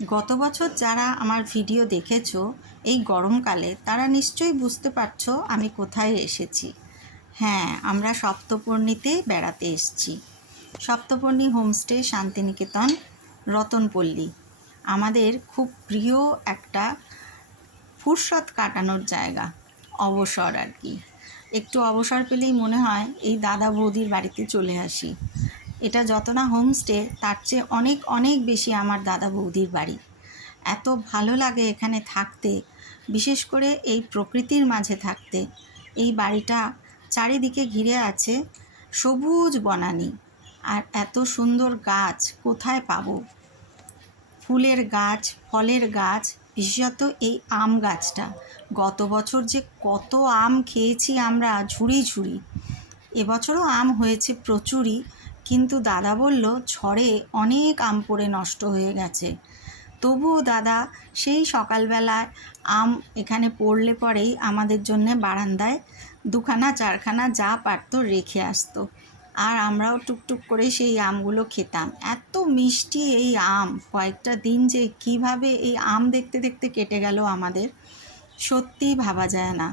গত বছর যারা আমার ভিডিও দেখেছো এই গরমকালে তারা নিশ্চয়ই বুঝতে পারছো আমি কোথায় এসেছি। হ্যাঁ, আমরা সপ্তপর্ণীতে বেড়াতে এসেছি। সপ্তপর্ণী হোমস্টে, শান্তিনিকেতন, রতনপল্লী। আমাদের খুব প্রিয় একটা ফুরসত কাটানোর জায়গা, অবসর আর কি। একটু অবসর পেলেই মনে হয় এই দাদা বৌদির বাড়িতে চলে আসি। এটা যত না হোমস্টে, তার চেয়ে অনেক অনেক বেশি আমার দাদা বৌদির বাড়ি। এত ভালো লাগে এখানে থাকতে, বিশেষ করে এই প্রকৃতির মাঝে থাকতে। এই বাড়িটা চারিদিকে ঘিরে আছে সবুজ বনানী, আর এত সুন্দর গাছ কোথায় পাবো। ফুলের গাছ, ফলের গাছ, বিশেষত এই আম গাছটা। গত বছর যে কত আম খেয়েছি আমরা ঝুড়ি ঝুড়ি। এবছরও আম হয়েছে প্রচুরই, কিন্তু দাদা বলল ঝড়ে অনেক আম পড়ে নষ্ট হয়ে গেছে। তবুও দাদা সেই সকালবেলায় আম এখানে পড়লে পরেই আমাদের জন্যে বারান্দায় দুখানা চারখানা যা পারত রেখে আসতো, আর আমরাও টুকটুক করে সেই আমগুলো খেতাম। এত মিষ্টি এই আম, কয়েকটা দিন যে কিভাবে এই আম দেখতে দেখতে কেটে গেল আমাদের, সত্যিই ভাবা যায় না।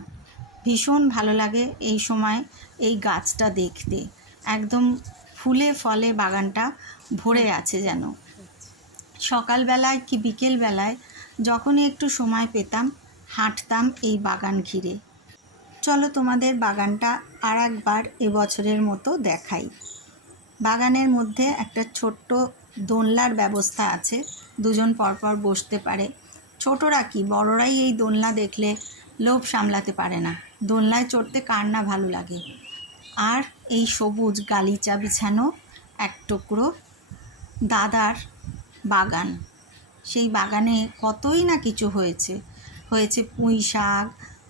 ভীষণ ভালো লাগে এই সময় এই গাছটা দেখতে, একদম ফুলে ফলে বাগানটা ভরে আছে যেন। সকালবেলায় কি বিকেলবেলায় যখনই একটু সময় পেতাম হাঁটতাম এই বাগান ঘিরে। চলো তোমাদের বাগানটা আর একবার এবছরের মতো দেখাই। বাগানের মধ্যে একটা ছোট্ট দোলনার ব্যবস্থা আছে, দুজন পরপর বসতে পারে। ছোটরা কি, বড়রাই এই দোলনা দেখলে লোভ সামলাতে পারে না। দোলনায় চড়তে কার না ভালো লাগে। আর এই সবুজ গালিচা বিছানো এক টুকরো দাদার বাগান, সেই বাগানে কতই না কিছু হয়েছে। হয়েছে পুঁই শাক,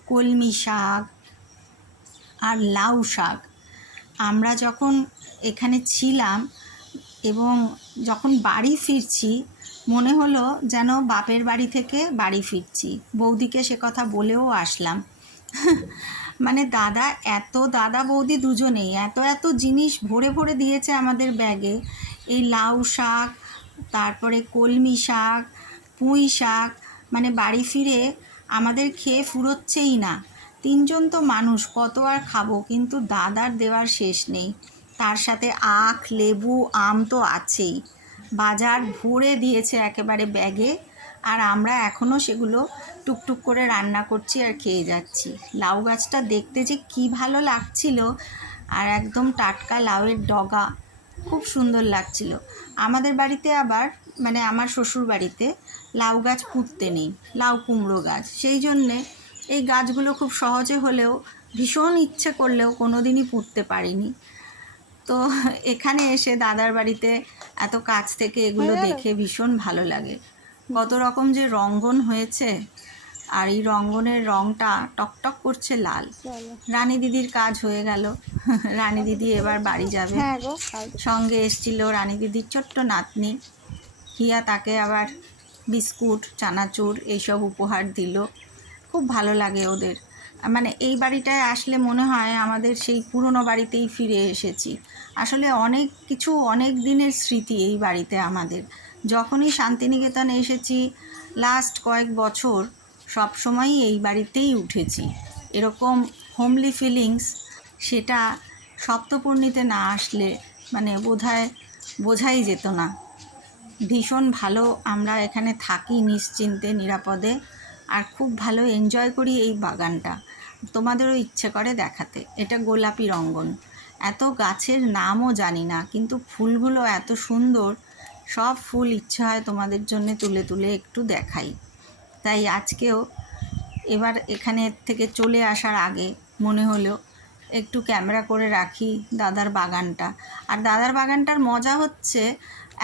কলমি শাক আর লাউ শাক। আমরা যখন এখানে ছিলাম এবং যখন বাড়ি ফিরছি, মনে হলো যেন বাপের বাড়ি থেকে বাড়ি ফিরছি। বৌদিকে সে কথা বলেও আসলাম। মানে দাদা বৌদি দুজনেই এত এত জিনিস ভরে ভরে দিয়েছে আমাদের ব্যাগে। এই লাউ শাক, তারপরে কলমি শাক, পুঁই শাক, মানে বাড়ি ফিরে আমাদের খেয়ে ফুরোচ্ছেই না। তিনজন তো মানুষ, কত আর খাবো, কিন্তু দাদার দেওয়ার শেষ নেই। তার সাথে আখ, লেবু, আম তো আছেই। বাজার ভরে দিয়েছে একেবারে ব্যাগে, আর আমরা এখনও সেগুলো টুকটুক করে রান্না করছি আর খেয়ে যাচ্ছি। লাউ গাছটা দেখতে যে কি ভালো লাগছিল, আর একদম টাটকা লাউয়ের ডগা, খুব সুন্দর লাগছিল। আমাদের বাড়িতে আবার, মানে আমার শ্বশুর বাড়িতে লাউ গাছ পুঁততে নেই, লাউ কুমড়ো গাছ। সেই জন্যে এই গাছগুলো খুব সহজে হলেও ভীষণ ইচ্ছে করলেও কোনো দিনই পুঁততে পারিনি। তো এখানে এসে দাদার বাড়িতে এত কাছ থেকে এগুলো দেখে ভীষণ ভালো লাগে। কত রকম যে রঙ্গন হয়েছে, আর এই রঙ্গনের রঙটা টকটক করছে লাল। রানী দিদির কাজ হয়ে গেল। রানী দিদি এবার বাড়ি যাবে। সঙ্গে এসছিল রানী দিদির ছোট্ট নাতনি হিয়া, তাকে আবার বিস্কুট, চানাচুর এইসব উপহার দিল। খুব ভালো লাগে ওদের। মানে এই বাড়িটায় আসলে মনে হয় আমাদের সেই পুরনো বাড়িতেই ফিরে এসেছি। আসলে অনেক কিছু, অনেক দিনের স্মৃতি এই বাড়িতে আমাদের। যখনই শান্তিনিকেতন এসেছি লাস্ট কয়েক বছর, সব সময়ই এই বাড়িতেই উঠেছি। এরকম হোমলি ফিলিংস, সেটা সপ্তপর্ণীতে না আসলে মানে বোঝাই যেত না। ভীষণ ভালো আমরা এখানে থাকি নিশ্চিন্তে, নিরাপদে, আর খুব ভালো এনজয় করি এই বাগানটা। তোমাদেরও ইচ্ছে করে দেখাতে। এটা গোলাপি রঙ্গন। এত গাছের নামও জানি না, কিন্তু ফুলগুলো এত সুন্দর। সব ফুল ইচ্ছে হয় তোমাদের জন্য তুলে তুলে একটু দেখাই। তাই আজকেও এবার এখানে থেকে চলে আসার আগে মনে হলো একটু ক্যামেরা করে রাখি দাদার বাগানটা। আর দাদার বাগানটার মজা হচ্ছে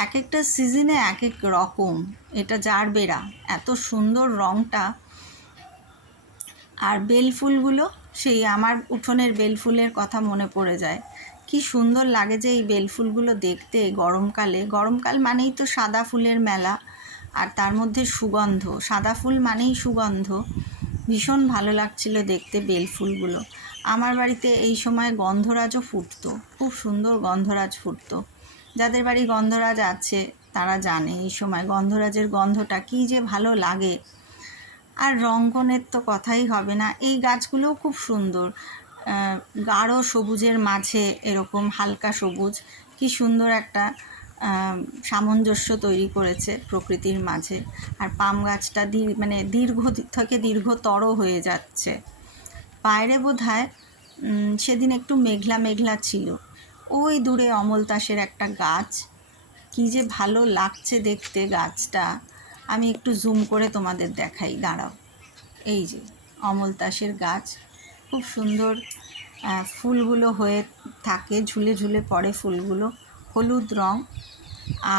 এক একটা সিজনে এক এক রকম। এটা জারবেরা, এত সুন্দর রঙটা। আর বেলফুলগুলো, সেই আমার উঠোনের বেলফুলের কথা মনে পড়ে যায়। কি সুন্দর লাগে যে এই বেলফুলগুলো দেখতে গরমকালে। গরমকাল মানেই তো সাদা ফুলের মেলা, আর তার মধ্যে সুগন্ধ। সাদা ফুল মানেই সুগন্ধ। ভীষণ ভালো লাগছিল দেখতে বেলফুলগুলো। আমার বাড়িতে এই সময় গন্ধরাজও ফুটতো, খুব সুন্দর গন্ধরাজ ফুটতো। যাদের বাড়ি গন্ধরাজ আছে তারা জানে এই সময় গন্ধরাজের গন্ধটা কী যে ভালো লাগে। আর রঙ্গনের তো কথাই হবে না। এই গাছগুলোও খুব সুন্দর, গাঢ় সবুজের মাঝে এরকম হালকা সবুজ, কি সুন্দর একটা সামঞ্জস্য তৈরি করেছে প্রকৃতির মাঝে। আর পাম গাছটা দীর্ঘ থেকে দীর্ঘতর হয়ে যাচ্ছে। বাইরে বোধহয় সেদিন একটু মেঘলা মেঘলা ছিল। ওই দূরে অমলতাসের একটা গাছ, কী যে ভালো লাগছে দেখতে গাছটা। আমি একটু জুম করে তোমাদের দেখাই, দাঁড়াও। এই যে অমলতাসের গাছ, খুব সুন্দর ফুলগুলো হয়ে থাকে, ঝুলে ঝুলে পড়ে ফুলগুলো, হলুদ রং।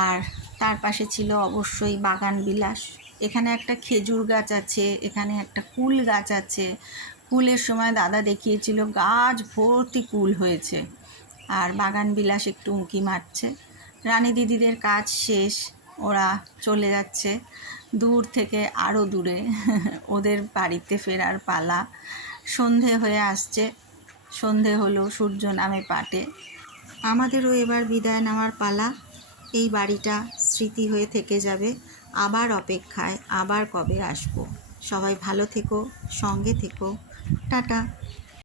আর তার পাশে ছিল অবশ্যই বাগান বিলাস। এখানে একটা খেজুর গাছ আছে, এখানে একটা কুল গাছ আছে। কুলের সময় দাদা দেখিয়েছিল গাছ ভর্তি কুল হয়েছে। আর বাগান বিলাস একটু উঁকি মারছে। রানী দিদিদের কাজ শেষ, ওরা চলে যাচ্ছে দূর থেকে আরও দূরে ওদের বাড়িতে ফেরার পালা। সন্ধে হয়ে আসছে, সন্ধে হলো, সূর্য নামে পাটে। আমাদেরও এবার বিদায় নেওয়ার পালা। এই বাড়িটা স্মৃতি হয়ে থেকে যাবে। আবার অপেক্ষায়, আবার কবে আসবো। সবাই ভালো থেকো, সঙ্গে থেকো। টাটা।